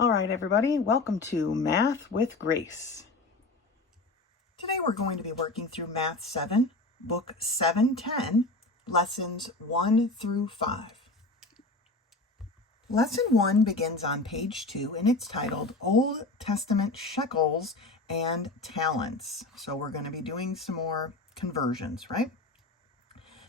All right, everybody, welcome to Math with Grace. Today we're going to be working through Math 7, Book 710, Lessons 1 through 5. Lesson 1 begins on page 2, and it's titled Old Testament Shekels and Talents. So we're going to be doing some more conversions, right?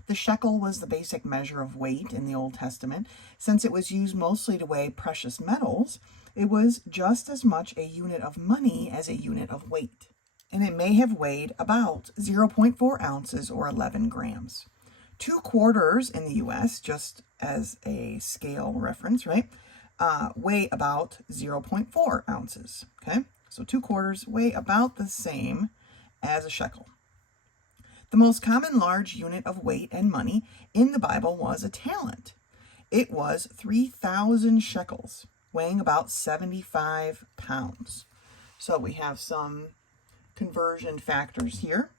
The shekel was the basic measure of weight in the Old Testament. Since it was used mostly to weigh precious metals, it was just as much a unit of money as a unit of weight. And it may have weighed about 0.4 ounces or 11 grams. 2 quarters in the U.S., just as a scale reference, right, weigh about 0.4 ounces, okay? So 2 quarters weigh about the same as a shekel. The most common large unit of weight and money in the Bible was a talent. It was 3,000 shekels, weighing about 75 pounds. So we have some conversion factors here.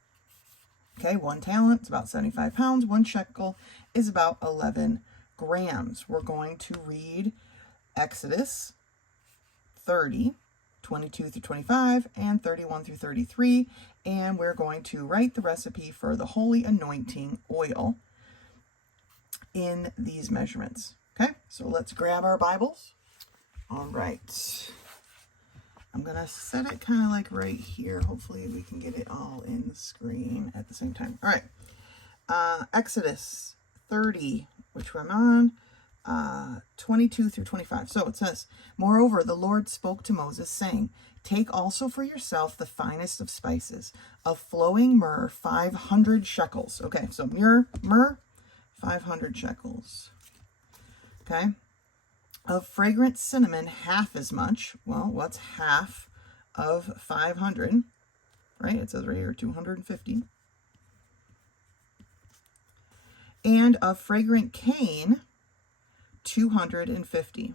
Okay, 1 talent is about 75 pounds. 1 shekel is about 11 grams. We're going to read Exodus 30, 22 through 25, and 31 through 33, and we're going to write the recipe for the holy anointing oil in these measurements. Okay, so let's grab our Bibles. All right. I'm going to set it kind of like right here. Hopefully we can get it all in the screen at the same time. All right. Exodus 30, which I'm on, 22 through 25. So it says, Moreover, the Lord spoke to Moses, saying, Take also for yourself the finest of spices, of flowing myrrh, 500 shekels. Okay, so myrrh, 500 shekels. Okay. Of fragrant cinnamon, half as much. Well, what's half of 500? Right, it says right here, 250. And of fragrant cane, 250.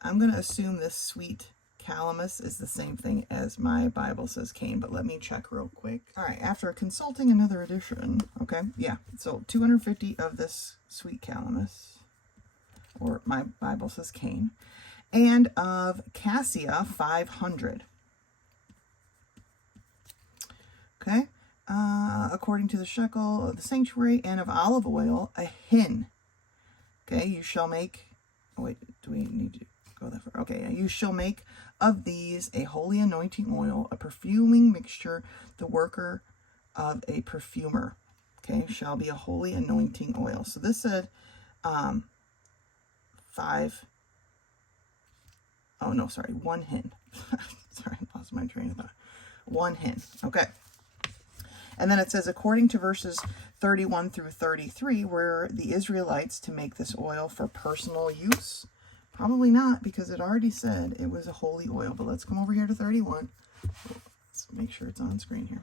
I'm going to assume this sweet calamus is the same thing as my Bible says cane, but let me check real quick. All right, after consulting another edition, okay, yeah, so 250 of this sweet calamus, or my Bible says cane, and of cassia, 500. Okay, according to the shekel of the sanctuary, and of olive oil, a hin. Okay, you shall make, oh wait, do we need to go that far? Okay, you shall make of these a holy anointing oil, a perfuming mixture, the worker of a perfumer. Okay, shall be a holy anointing oil. So this said, 1 hin. Sorry, I lost my train of thought. 1 hin. Okay. And then it says, according to verses 31 through 33, were the Israelites to make this oil for personal use? Probably not, because it already said it was a holy oil. But let's come over here to 31. Let's make sure it's on screen here.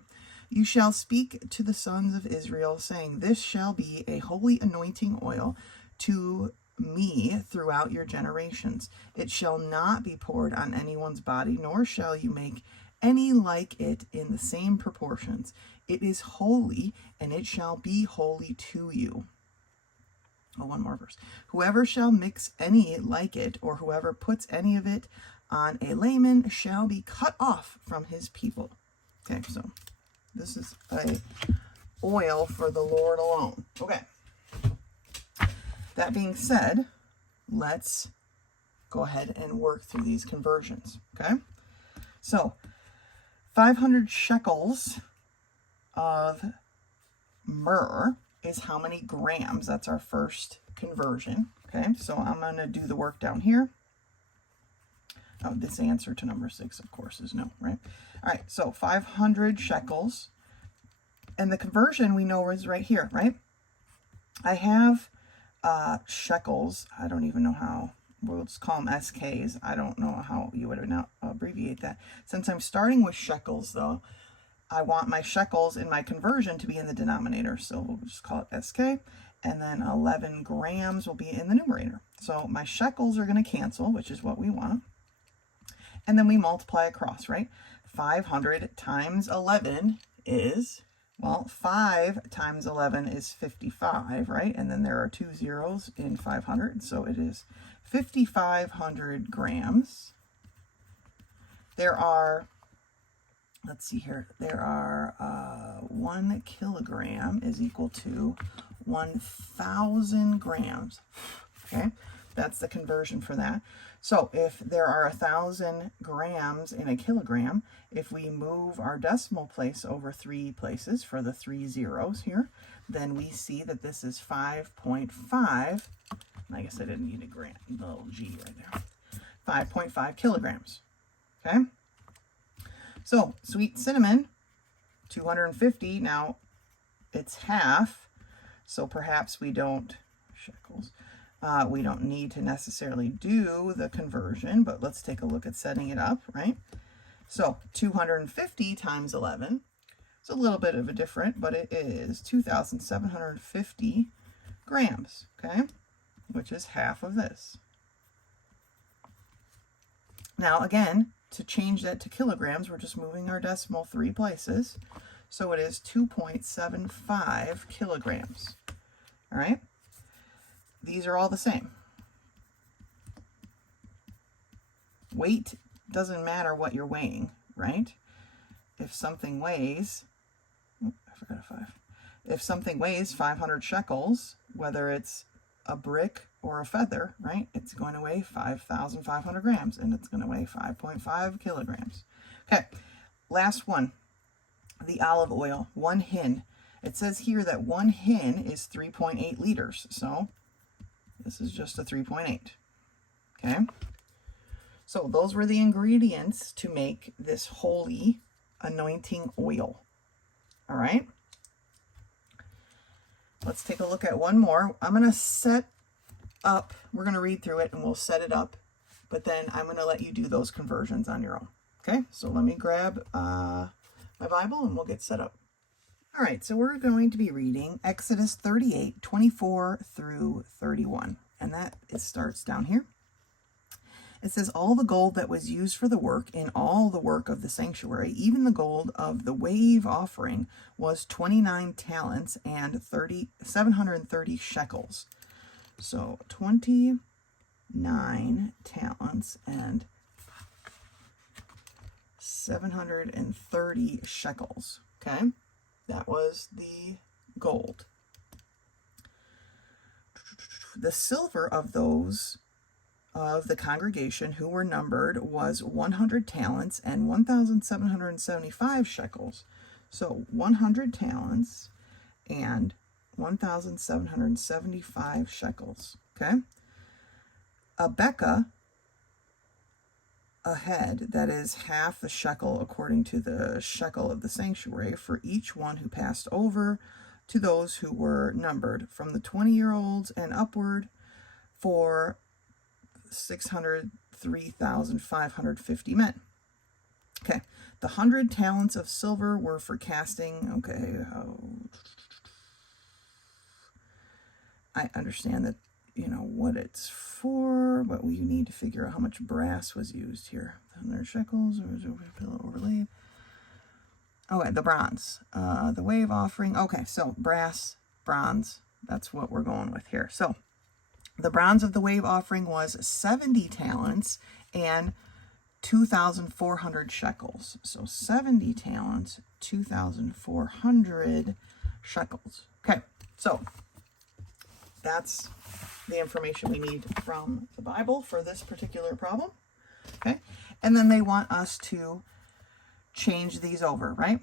You shall speak to the sons of Israel, saying, This shall be a holy anointing oil to me throughout your generations. It shall not be poured on anyone's body, nor shall you make any like it in the same proportions. It is holy, and it shall be holy to you. Oh, one more verse. Whoever shall mix any like it, or whoever puts any of it on a layman, shall be cut off from his people. Okay, so this is a oil for the Lord alone. Okay. That being said, let's go ahead and work through these conversions. Okay. So 500 shekels of myrrh is how many grams? That's our first conversion. Okay, so I'm going to do the work down here. Oh, this answer to number 6, of course, is no, right? All right, so 500 shekels. And the conversion we know is right here, right? I have shekels. I don't even know how. We'll just call them SKs. I don't know how you would now abbreviate that. Since I'm starting with shekels, though, I want my shekels in my conversion to be in the denominator. So we'll just call it SK. And then 11 grams will be in the numerator. So my shekels are going to cancel, which is what we want. And then we multiply across, right? 500 times 11 is, well, 5 times 11 is 55, right? And then there are 2 zeros in 500. So it is 5,500 grams there are, let's see here, there are 1 kilogram is equal to 1,000 grams. Okay, that's the conversion for that. So if there are 1,000 grams in a kilogram, if we move our decimal place over 3 places for the 3 zeros here, then we see that this is 5.5. I guess I didn't need a gram, the little G right there. 5.5 kilograms. Okay. So sweet cinnamon, 250. Now it's half, so perhaps we don't, shekels, we don't need to necessarily do the conversion, but let's take a look at setting it up, right? So 250 times 11, it's a little bit of a different, but it is 2,750 grams, okay? Which is half of this. Now again, to change that to kilograms, we're just moving our decimal 3 places. So it is 2.75 kilograms, all right? These are all the same. Weight doesn't matter what you're weighing, right? If something weighs, I forgot a 5. If something weighs 500 shekels, whether it's a brick or a feather, right? It's going to weigh 5,500 grams, and it's going to weigh 5.5 kilograms. Okay, last one, the olive oil, 1 hin. It says here that 1 hin is 3.8 liters, so this is just a 3.8, okay? So those were the ingredients to make this holy anointing oil, all right? Let's take a look at one more. I'm going to set up, we're going to read through it and we'll set it up, but then I'm going to let you do those conversions on your own, okay? So let me grab my Bible and we'll get set up. All right, so we're going to be reading Exodus 38, 24 through 31, and it starts down here. It says, all the gold that was used for the work in all the work of the sanctuary, even the gold of the wave offering, was 29 talents and 730 shekels. So 29 talents and 730 shekels, okay? That was the gold. The silver of those of the congregation who were numbered was 100 talents and 1,775 shekels. So 100 talents and 1,775 shekels, okay? A beka, a head, that is half the shekel according to the shekel of the sanctuary, for each one who passed over, to those who were numbered from the 20-year-olds and upward, for 603,550 men. Okay, the 100 talents of silver were for casting. Okay, I understand that, you know, what it's for, but we need to figure out how much brass was used here. 100 shekels, or overlaid. Okay, the bronze, the wave offering. Okay, so brass, bronze, that's what we're going with here. So the bronze of the wave offering was 70 talents and 2,400 shekels. So 70 talents, 2,400 shekels. Okay, so that's the information we need from the Bible for this particular problem. Okay, and then they want us to change these over, right?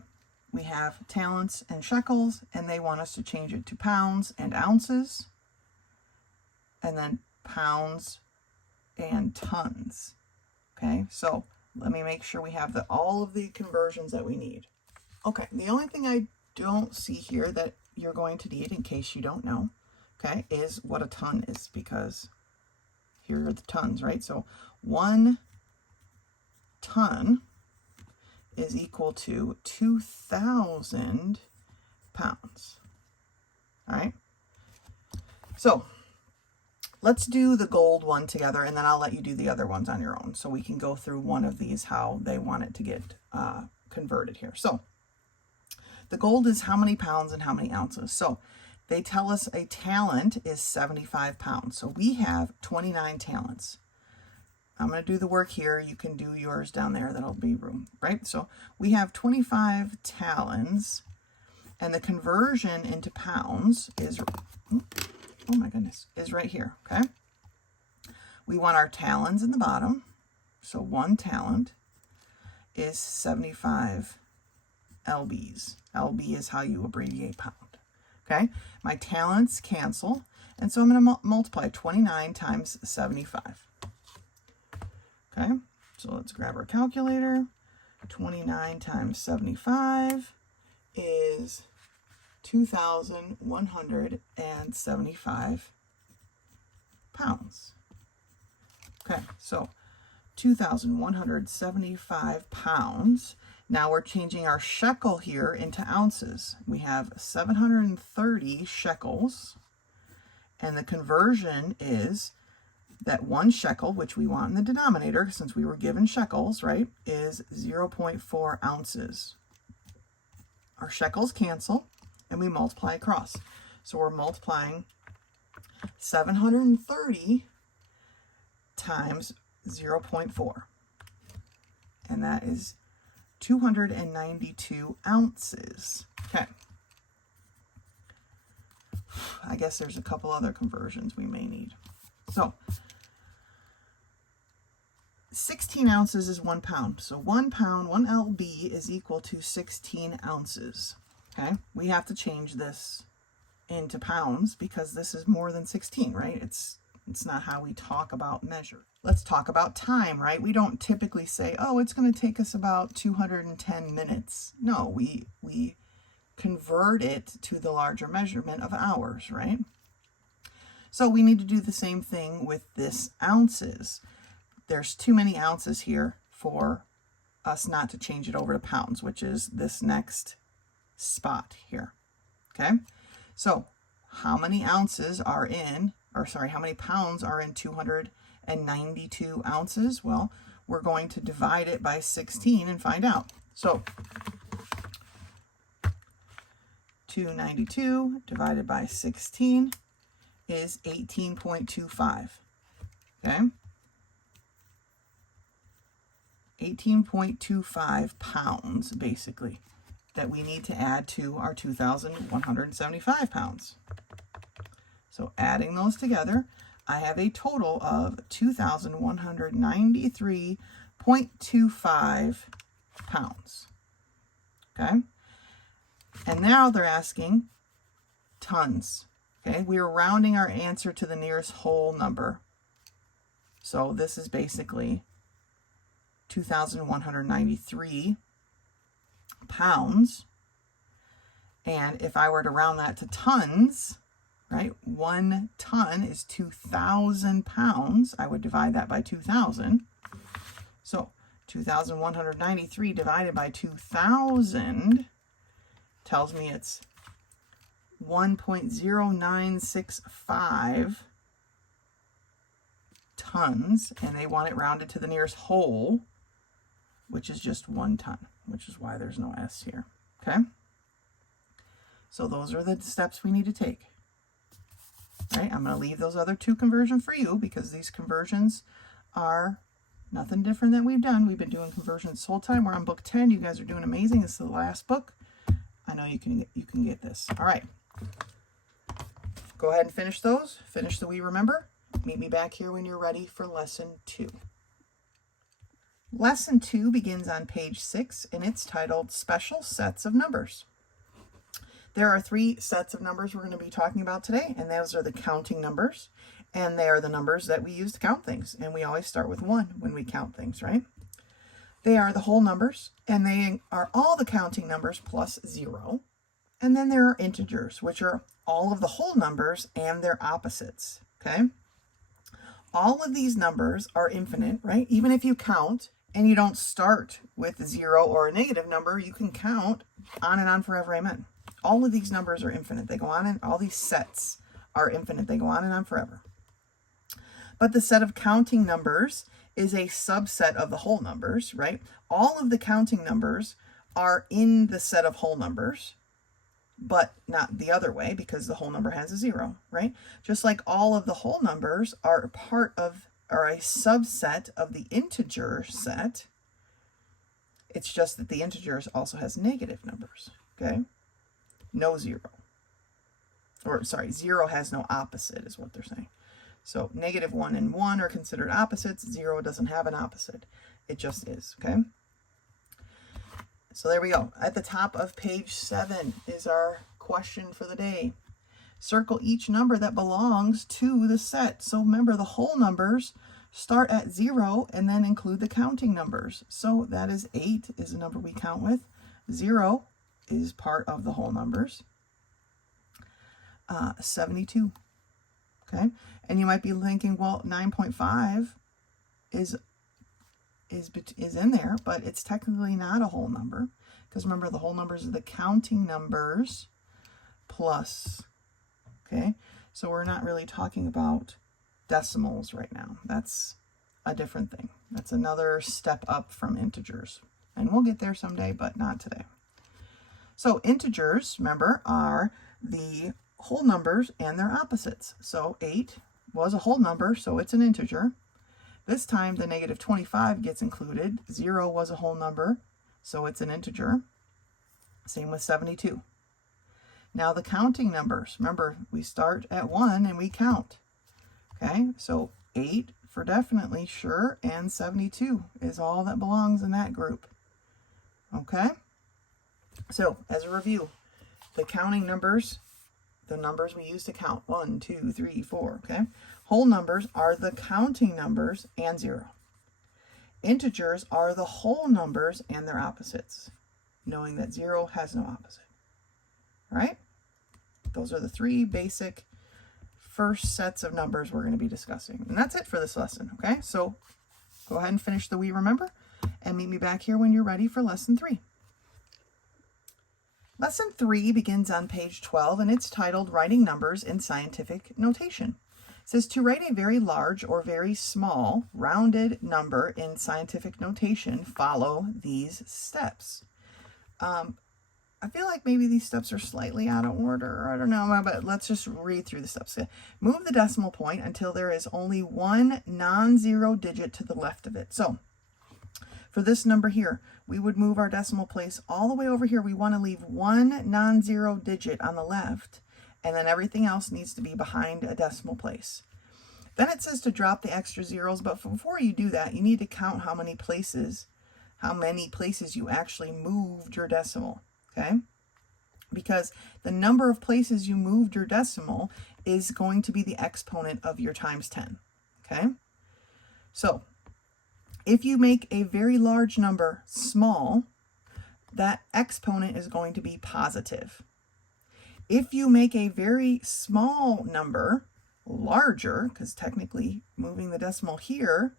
We have talents and shekels, and they want us to change it to pounds and ounces, and then pounds and tons. Okay, so let me make sure we have all of the conversions that we need. Okay, the only thing I don't see here that you're going to need, in case you don't know, okay, is what a ton is, because here are the tons, right? So 1 ton is equal to 2,000 pounds. All right, so let's do the gold one together, and then I'll let you do the other ones on your own, so we can go through one of these, how they want it to get converted here. So the gold is how many pounds and how many ounces. So they tell us a talent is 75 pounds. So we have 29 talents. I'm going to do the work here. You can do yours down there. That'll be room, right? So we have 25 talons, and the conversion into pounds is, oh my goodness, is right here, okay? We want our talons in the bottom. So 1 talent is 75 lbs. lb is how you abbreviate pound, okay? My talents cancel, and so I'm going to multiply 29 times 75. Okay, so let's grab our calculator. 29 times 75 is 2,175 pounds. Okay, so 2,175 pounds. Now we're changing our shekel here into ounces. We have 730 shekels, and the conversion is that 1 shekel, which we want in the denominator, since we were given shekels, right, is 0.4 ounces. Our shekels cancel, and we multiply across. So we're multiplying 730 times 0.4, and that is 292 ounces. Okay. I guess there's a couple other conversions we may need. So 16 ounces is 1 pound. So 1 pound, 1 lb is equal to 16 ounces. Okay, we have to change this into pounds because this is more than 16, right? It's not how we talk about measure. Let's talk about time, right? We don't typically say, oh, it's going to take us about 210 minutes. No, we convert it to the larger measurement of hours, right? So we need to do the same thing with this ounces. There's too many ounces here for us not to change it over to pounds, which is this next spot here. Okay, so how many ounces are in, or sorry, how many pounds are in 292 ounces? Well, we're going to divide it by 16 and find out. So 292 divided by 16 is 18.25. Okay, 18.25 pounds, basically, that we need to add to our 2,175 pounds. So adding those together, I have a total of 2,193.25 pounds. Okay? And now they're asking tons. Okay? We are rounding our answer to the nearest whole number. So this is basically 2,193 pounds. And if I were to round that to tons, right, 1 ton is 2,000 pounds. I would divide that by 2,000. So 2,193 divided by 2,000 tells me it's 1.0965 tons, and they want it rounded to the nearest whole, which is just 1 ton, which is why there's no S here. Okay? So those are the steps we need to take. All right, I'm going to leave those other 2 conversions for you because these conversions are nothing different than we've done. We've been doing conversions this whole time. We're on book 10. You guys are doing amazing. This is the last book. I know you can get this. All right. Go ahead and finish those. Finish the We Remember. Meet me back here when you're ready for lesson 2. Lesson 2 begins on page 6, and it's titled Special Sets of Numbers. There are 3 sets of numbers we're going to be talking about today, and those are the counting numbers, and they are the numbers that we use to count things, and we always start with 1 when we count things, right? They are the whole numbers, and they are all the counting numbers plus 0, and then there are integers, which are all of the whole numbers and their opposites, okay? All of these numbers are infinite, right? Even if you count and you don't start with 0 or a negative number, you can count on and on forever, amen. All of these numbers are infinite. They go on, and all these sets are infinite. They go on and on forever. But the set of counting numbers is a subset of the whole numbers, right? All of the counting numbers are in the set of whole numbers, but not the other way because the whole number has a 0, right? Just like all of the whole numbers are part of are a subset of the integer set. It's just that the integers also has negative numbers, okay? No zero. Or, sorry, zero has no opposite is what they're saying. So -1 and 1 are considered opposites. 0 doesn't have an opposite. It just is, okay? So there we go. At the top of page 7 is our question for the day. Circle each number that belongs to the set. So remember, the whole numbers start at 0 and then include the counting numbers. So that is 8 is the number we count with. 0 is part of the whole numbers. 72. Okay, and you might be thinking, well, 9.5 is in there, but it's technically not a whole number, because remember, the whole numbers are the counting numbers plus. Okay, so we're not really talking about decimals right now. That's a different thing. That's another step up from integers, and we'll get there someday, but not today. So integers, remember, are the whole numbers and their opposites. So 8 was a whole number, so it's an integer. This time the -25 gets included. 0 was a whole number, so it's an integer. Same with 72. Now the counting numbers. Remember, we start at 1 and we count. Okay, so 8 for definitely sure, and 72 is all that belongs in that group. Okay, so as a review, the counting numbers, the numbers we use to count, 1, 2, 3, 4, okay? Whole numbers are the counting numbers and 0. Integers are the whole numbers and their opposites, knowing that 0 has no opposite, all right? Those are the 3 basic first sets of numbers we're going to be discussing. And that's it for this lesson, okay? So go ahead and finish the We Remember and meet me back here when you're ready for lesson 3. Lesson 3 begins on page 12, and it's titled Writing Numbers in Scientific Notation. It says to write a very large or very small rounded number in scientific notation, follow these steps. I feel like maybe these steps are slightly out of order. I don't know, but let's just read through the steps. Move the decimal point until there is only one non-zero digit to the left of it. So for this number here, we would move our decimal place all the way over here. We want to leave one non-zero digit on the left, and then everything else needs to be behind a decimal place. Then it says to drop the extra zeros, but before you do that, you need to count how many places you actually moved your decimal, okay? Because the number of places you moved your decimal is going to be the exponent of your times 10, okay? So if you make a very large number small, that exponent is going to be positive. If you make a very small number larger, because technically moving the decimal here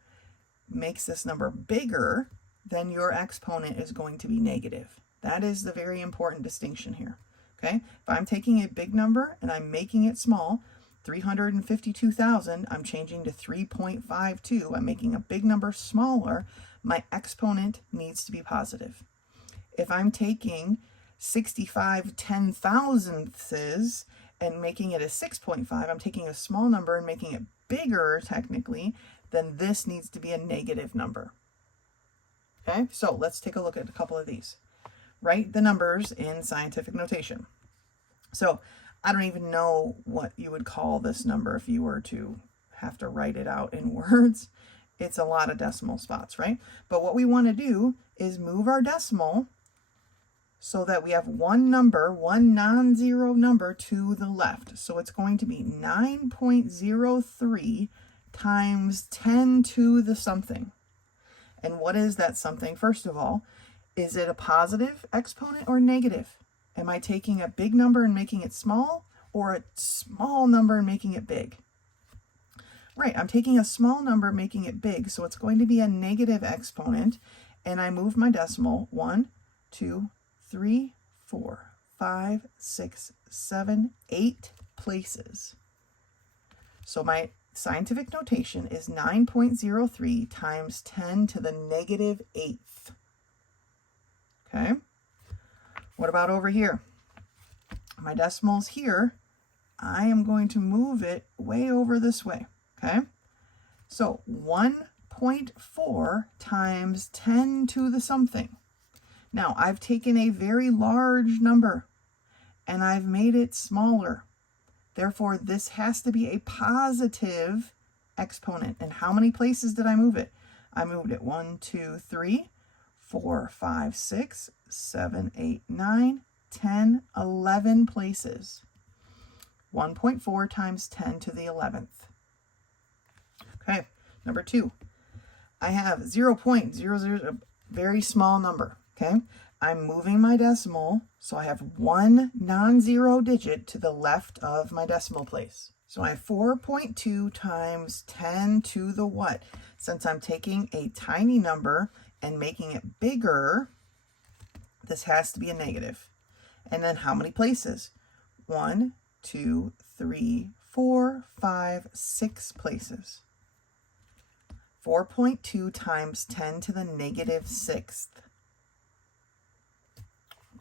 makes this number bigger, then your exponent is going to be negative. That is the very important distinction here. Okay, if I'm taking a big number and I'm making it small, 352,000, I'm changing to 3.52. I'm making a big number smaller. My exponent needs to be positive. If I'm taking 65 10,000ths and making it a 6.5, I'm taking a small number and making it bigger technically, then this needs to be a negative number. Okay, so let's take a look at a couple of these. Write the numbers in scientific notation. So I don't even know what you would call this number if you were to have to write it out in words. It's a lot of decimal spots, right? But what we want to do is move our decimal so that we have one number, one non-zero number to the left. So it's going to be 9.03 times 10 to the something. And what is that something? First of all, is it a positive exponent or negative? Am I taking a big number and making it small, or a small number and making it big? Right, I'm taking a small number, making it big, so it's going to be a negative exponent, and I move my decimal 1, 2, 3, 4, 5, 6, 7, 8 places. So my scientific notation is 9.03 times 10 to the negative 8th. Okay, what about over here? My decimal's here. I am going to move it way over this way, okay? So 1.4 times 10 to the something. Now, I've taken a very large number and I've made it smaller. Therefore, this has to be a positive exponent. And how many places did I move it? I moved it 1, 2, 3, 4, 5, 6, 7, 8, 9, 10, 11 places. 1.4 times 10 to the 11th. Okay, number 2. I have 0.00, a very small number. Okay, I'm moving my decimal, so I have one non-zero digit to the left of my decimal place. So I have 4.2 times 10 to the what? Since I'm taking a tiny number and making it bigger, this has to be a negative. And then how many places? 1, 2, 3, 4, 5, 6 places. 4.2 times 10 to the negative 6th.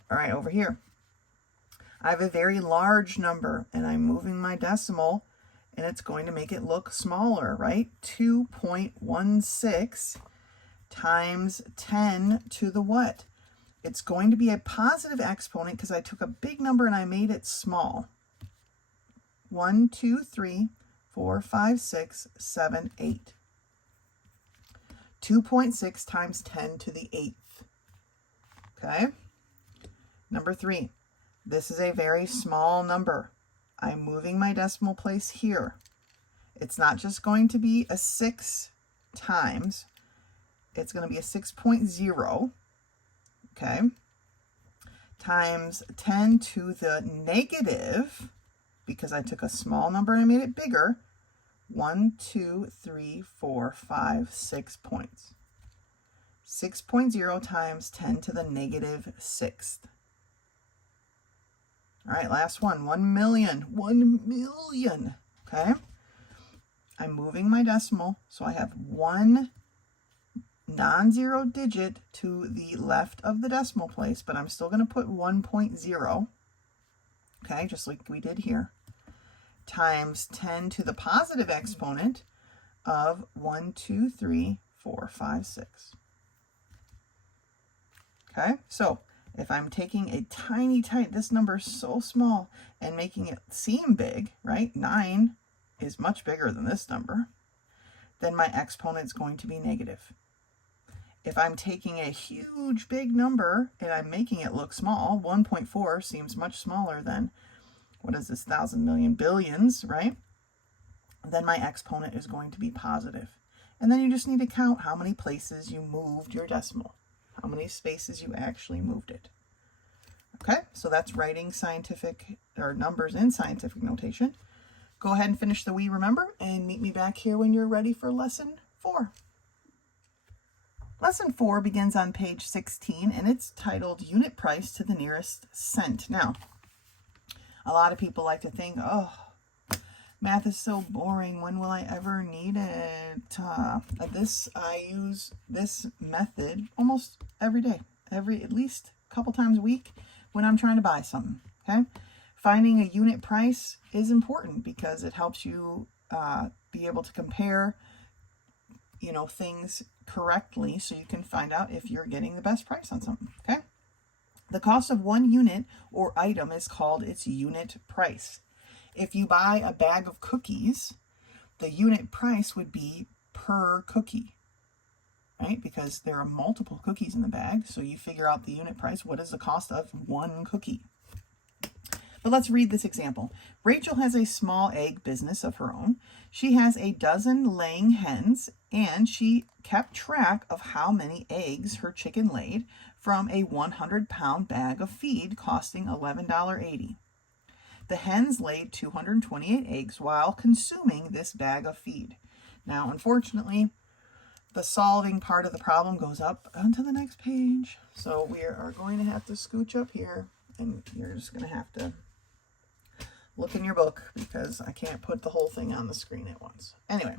All right, over here. I have a very large number, and I'm moving my decimal, and it's going to make it look smaller, right? 2.16 times 10 to the what? It's going to be a positive exponent because I took a big number and I made it small. 1, 2, 3, 4, 5, 6, 7, 8. 2.6 times 10 to the 8th. Okay? Number 3. This is a very small number. I'm moving my decimal place here. It's not just going to be a 6 times. It's going to be a 6.0. Okay? Times 10 to the negative, because I took a small number and I made it bigger, 1, 2, 3, 4, 5, 6 points. 6.0 times 10 to the negative 6th. All right, last one. 1 million. 1 million. Okay? I'm moving my decimal, so I have one non-zero digit to the left of the decimal place, but I'm still going to put 1.0. Okay, just like we did here. Times 10 to the positive exponent of 1, 2, 3, 4, 5, 6. Okay, so if I'm taking a tiny, this number is so small and making it seem big, right? 9 is much bigger than this number. Then my exponent is going to be negative. If I'm taking a huge, big number and I'm making it look small, 1.4 seems much smaller than, what is this, 1,000 million billions, right? Then my exponent is going to be positive. And then you just need to count how many places you moved your decimal, how many spaces you actually moved it. Okay, so that's writing scientific, or numbers in scientific notation. Go ahead and finish the We Remember and meet me back here when you're ready for lesson 4. Lesson 4 begins on page 16, and it's titled Unit Price to the Nearest Cent. Now, a lot of people like to think, oh, math is so boring. When will I ever need it? I use this method almost every day, at least a couple times a week when I'm trying to buy something. Okay, finding a unit price is important because it helps you be able to compare, things correctly, so you can find out if you're getting the best price on something. Okay, the cost of one unit or item is called its unit price. If you buy a bag of cookies, the unit price would be per cookie, right? Because there are multiple cookies in the bag, so you figure out the unit price. What is the cost of one cookie? But let's read this example. Rachel has a small egg business of her own. She has a dozen laying hens, and she kept track of how many eggs her chicken laid from a 100-pound bag of feed costing $11.80. The hens laid 228 eggs while consuming this bag of feed. Now, unfortunately, the solving part of the problem goes up onto the next page. So we are going to have to scooch up here, and you're just going to have to look in your book because I can't put the whole thing on the screen at once. Anyway,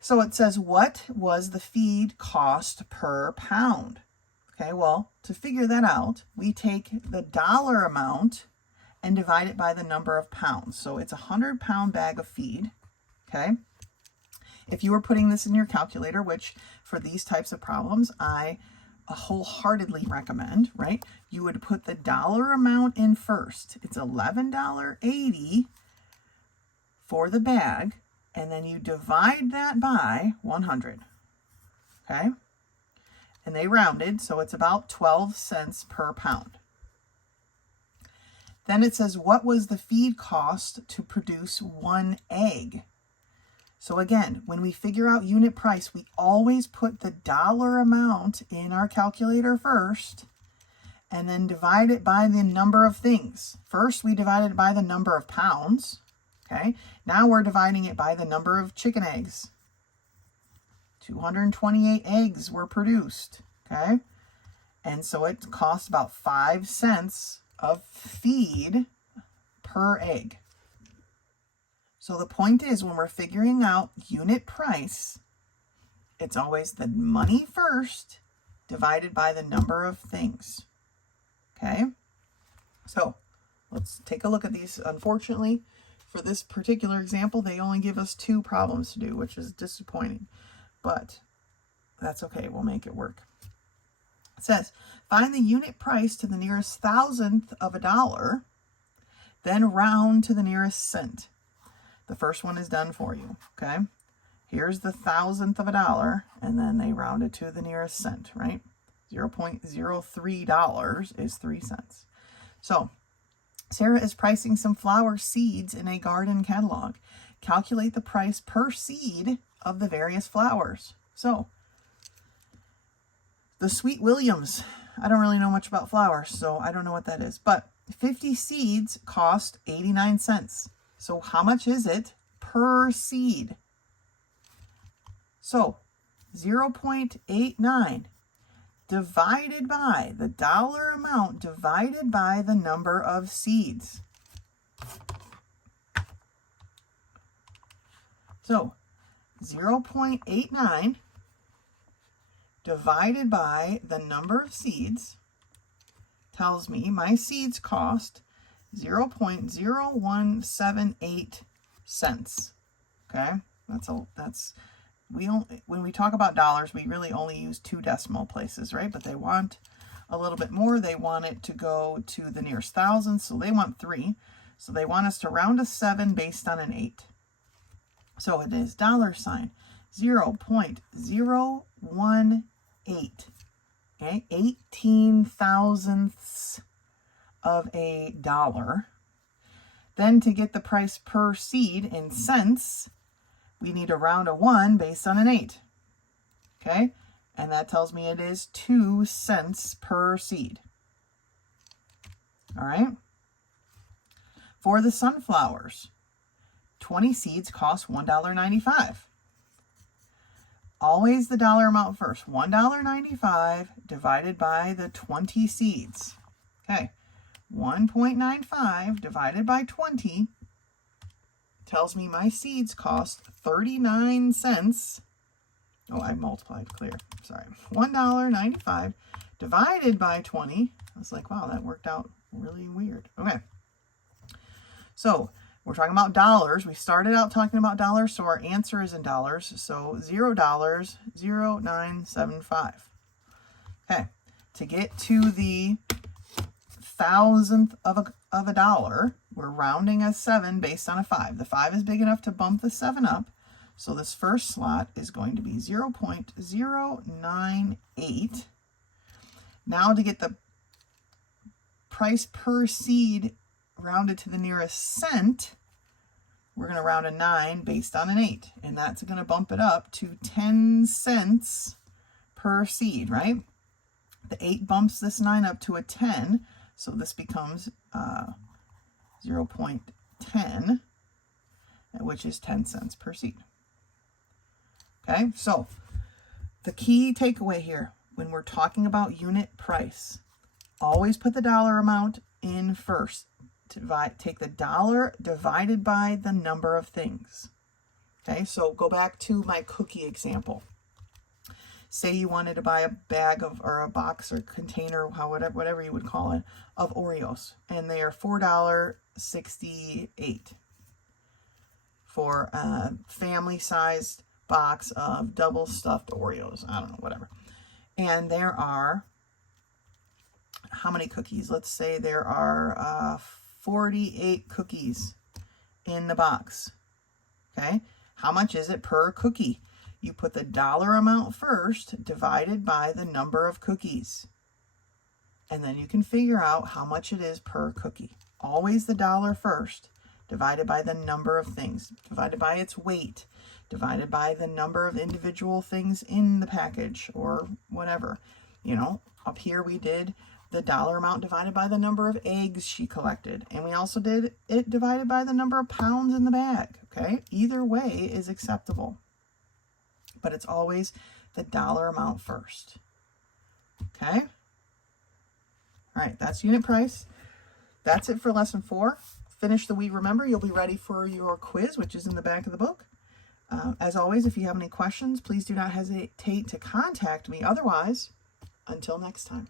so it says, what was the feed cost per pound? Okay, well, to figure that out, we take the dollar amount and divide it by the number of pounds. So it's a 100-pound bag of feed, okay? If you were putting this in your calculator, which for these types of problems, I wholeheartedly recommend, right? You would put the dollar amount in first. It's $11.80 for the bag, and then you divide that by 100, okay? And they rounded, so it's about 12 cents per pound. Then it says, what was the feed cost to produce one egg? So again, when we figure out unit price, we always put the dollar amount in our calculator first, and then divide it by the number of things. First, we divided it by the number of pounds, okay? Now we're dividing it by the number of chicken eggs. 228 eggs were produced, okay? And so it costs about 5 cents of feed per egg. So the point is, when we're figuring out unit price, it's always the money first divided by the number of things, okay? So let's take a look at these. Unfortunately, for this particular example, they only give us 2 problems to do, which is disappointing. But that's okay, we'll make it work. It says, find the unit price to the nearest thousandth of a dollar, then round to the nearest cent. The first one is done for you, okay? Here's the thousandth of a dollar, and then they round it to the nearest cent, right? $0.03 is 3 cents. So, Sarah is pricing some flower seeds in a garden catalog. Calculate the price per seed of the various flowers. So, the Sweet Williams, I don't really know much about flowers, so I don't know what that is. But 50 seeds cost 89 cents. So how much is it per seed? So 0.89 divided by the dollar amount divided by the number of seeds. So 0.89 divided by the number of seeds tells me my seeds cost 0.0178 cents. Okay, when we talk about dollars, we really only use 2 decimal places, right? But they want a little bit more. They want it to go to the nearest thousand, so they want 3. So they want us to round a 7 based on an 8. So it is $0.018. Okay, 18 thousandths of a dollar. Then to get the price per seed in cents, we need to round a 1 based on an 8. Okay, and that tells me it is 2 cents per seed. All right. For the sunflowers, 20 seeds cost $1.95. Always the dollar amount first. $1.95 divided by the 20 seeds. Okay, 1.95 divided by 20 tells me my seeds cost 39 cents. Oh, I multiplied, clear. Sorry. $1.95 divided by 20. I was like, wow, that worked out really weird. Okay. So we're talking about dollars. We started out talking about dollars, so our answer is in dollars. So $0.0975. Okay. To get to the thousandth of a dollar, we're rounding a 7 based on a 5. The 5 is big enough to bump the 7 up. So this first slot is going to be 0.098. Now to get the price per seed rounded to the nearest cent, we're going to round a 9 based on an 8. And that's going to bump it up to 10 cents per seed, right? The 8 bumps this 9 up to a 10. So this becomes 0.10, which is 10 cents per seed. Okay, so the key takeaway here, when we're talking about unit price, always put the dollar amount in first. Take the dollar divided by the number of things. Okay, so go back to my cookie example. Say you wanted to buy a bag of, or a box or container, whatever you would call it, of Oreos, and they are $4.68 for a family-sized box of double stuffed Oreos. I don't know, whatever. And there are, how many cookies? Let's say there are 48 cookies in the box. Okay, how much is it per cookie? You put the dollar amount first, divided by the number of cookies. And then you can figure out how much it is per cookie. Always the dollar first, divided by the number of things, divided by its weight, divided by the number of individual things in the package or whatever. You know, up here we did the dollar amount divided by the number of eggs she collected. And we also did it divided by the number of pounds in the bag. Okay, either way is acceptable. But it's always the dollar amount first. Okay? All right, that's unit price. That's it for lesson 4. Finish the We Remember. You'll be ready for your quiz, which is in the back of the book. As always, if you have any questions, please do not hesitate to contact me. Otherwise, until next time.